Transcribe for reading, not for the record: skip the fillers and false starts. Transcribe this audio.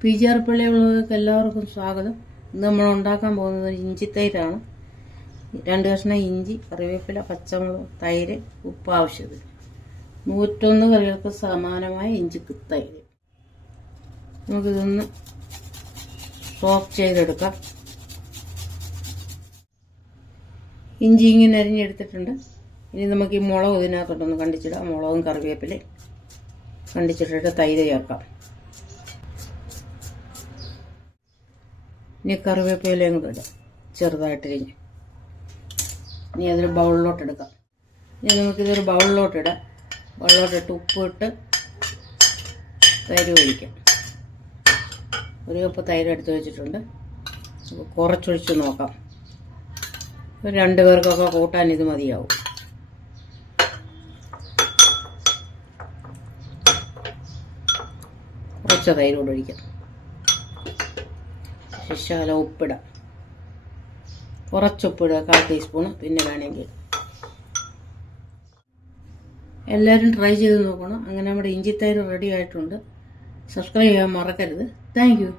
PGR പള്ളിയുള്ളവർക്ക് എല്ലാവർക്കും സ്വാഗതം. ഇന്ന് നമ്മൾ ഉണ്ടാക്കാൻ പോകുന്നത് ഇഞ്ചിത്തൈരാണ്. 2 കഷ്ണം ഇഞ്ചി, കറിവേപ്പില, പച്ചമുളക്, തൈര്, ഉപ്പ് ആവശ്യത്തിന്. 101 കറികൾക്ക് സമാനമായ ഇഞ്ചി തൈര്. നമുക്കിതൊന്ന് സോക്ക് ചെയ്തെടുക്കാം. ഇഞ്ചി ഇങ്ങനെ അരിഞ്ഞെടുത്തിട്ടുണ്ട്. ഇനി നമുക്ക് ഈ മുളക് ഇതിനകത്തോട്ടൊന്ന് കണ്ടിച്ചിടാം. മുളകും കറിവേപ്പിലയും കണ്ടിച്ചിട്ടിട്ട് തൈര് ചേർക്കാം. ഇനി കറിവേപ്പിലയും കൂടെ ഇടാം, ചെറുതായിട്ടിരിഞ്ഞ്. ഇനി അതൊരു ബൗളിലോട്ട് എടുക്കാം. ഇനി നമുക്കിതൊരു ബൗളിലോട്ടിടാം. ബൗളിലോട്ടിട്ട് ഉപ്പിട്ട് തൈര് ഒഴിക്കാം. 1 കപ്പ് തൈര് എടുത്ത് വെച്ചിട്ടുണ്ട്. കുറച്ചൊഴിച്ച് നോക്കാം. 2 പേർക്കൊക്കെ കൂട്ടാൻ ഇത് മതിയാവും. കുറച്ച് തൈര് കൂടെ ഒഴിക്കാം. ശകലം ഉപ്പിടാം. കുറച്ച് ഉപ്പിടുക, 1/4 ടീസ്പൂൺ. പിന്നെ വേണമെങ്കിൽ എല്ലാവരും ട്രൈ ചെയ്ത് നോക്കണം. അങ്ങനെ നമ്മുടെ ഇഞ്ചിത്തൈര് റെഡി ആയിട്ടുണ്ട്. സബ്സ്ക്രൈബ് ചെയ്യാൻ മറക്കരുത്. Thank you.